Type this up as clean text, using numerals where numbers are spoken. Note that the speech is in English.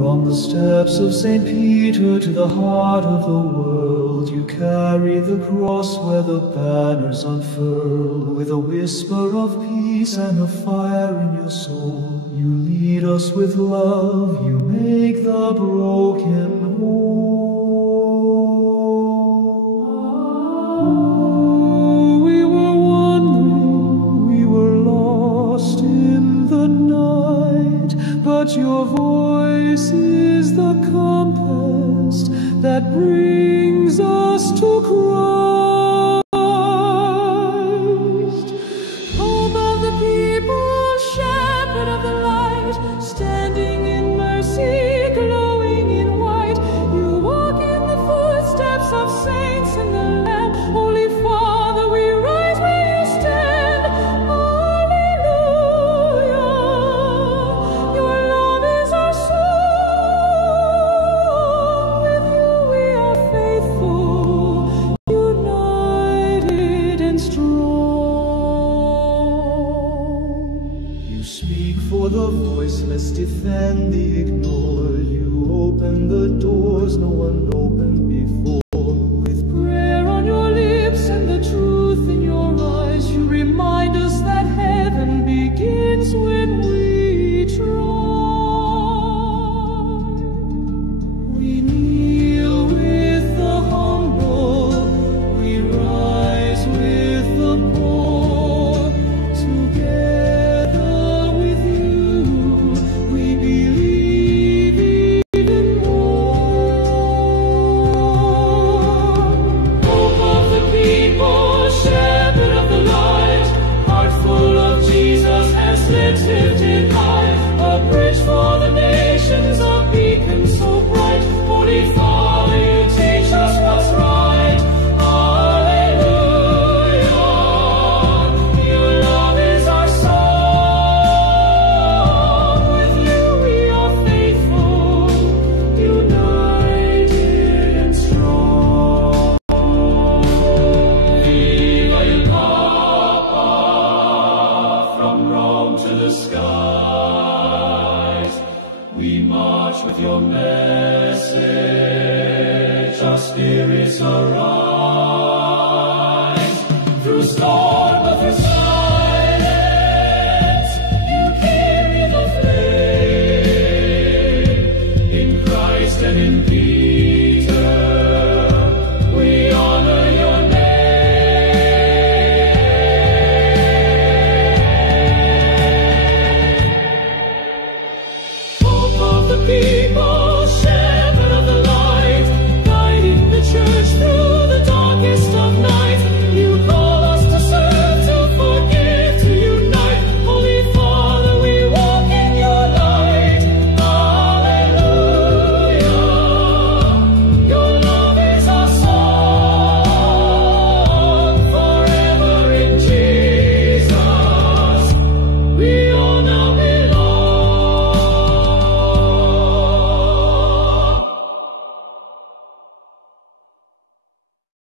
From the steps of St. Peter to the heart of the world, you carry the cross where the banners unfurl. With a whisper of peace and a fire in your soul, you lead us with love, you make the broken whole. We were wandering, we were lost in the night, but your voice is the compass that brings us to Christ. Hope of the people, shepherd of the light, standing in mercy, glowing in white. You walk in the footsteps of saints in the Lamb. Holy Father, we rise where you stand. Hallelujah. Your love is our song. With you we are faithful, united and strong. You speak for the voiceless, defend the ignored. You open the doors no one opened before. With prayer on your lips and the truth in your eyes, you remind us that heaven begins when we try. We kneel with the humble, we rise with the poor. Together with you, we believe even more. Hope of the people, shepherd of the light, heart full of Jesus and lips lifted high. A bridge for the nations, a beacon so bright. Holy Father, you teach us what's right. Hallelujah. Your love is our song. With you we are faithful, united and strong. Viva il Papa, from Rome to the skies. We march with your message, our spirits arise.